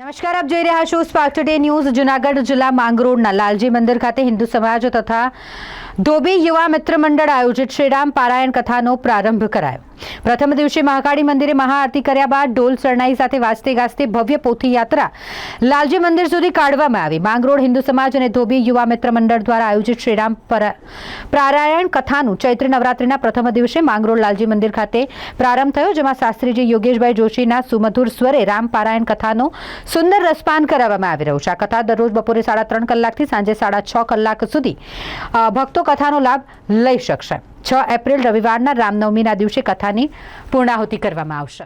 નમસ્કાર, આપ જોઈ રહ્યા છો સ્પાર્ક ટુડે ન્યૂઝ જુનાગઢ જિલ્લા માંગરોળના લાલજી મંદિર ખાતે હિન્દુ સમાજ તથા ધોબી યુવા મિત્ર મંડળ આયોજિત શ્રીરામ પારાયણ કથાનો પ્રારંભ કરાયો. પ્રથમ દિવસે મહાકાળી મંદિરે મહાઆરતી કર્યા બાદ ઢોલ શરણાઈ સાથે વાજતે ગાજતે ભવ્ય પોથી યાત્રા લાલજી મંદિર સુધી કાઢવામાં આવી. માંગરોળ હિન્દુ સમાજ અને ધોબી યુવા મિત્ર મંડળ દ્વારા આયોજિત શ્રીરામ પરા- પારાયણ કથાનું ચૈત્ર નવરાત્રિના પ્રથમ દિવસે માંગરોળ લાલજી મંદિર ખાતે પ્રારંભ થયો, જેમાં શાસ્ત્રીજી યોગેશભાઈ જોશીના સુમધુર સ્વરે રામ પારાયણ કથાનો સુંદર રસપાન કરાવવામાં આવી રહ્યું છે. આ કથા દરરોજ બપોરે સાડા ત્રણ કલાકથી સાંજે સાડા છ કલાક સુધી ભક્તો કથાનો લાભ લઈ શકશે. છ એપ્રિલ રવિવારના રામનવમીના દિવસે કથાની પૂર્ણાહુતિ કરવામાં આવશે.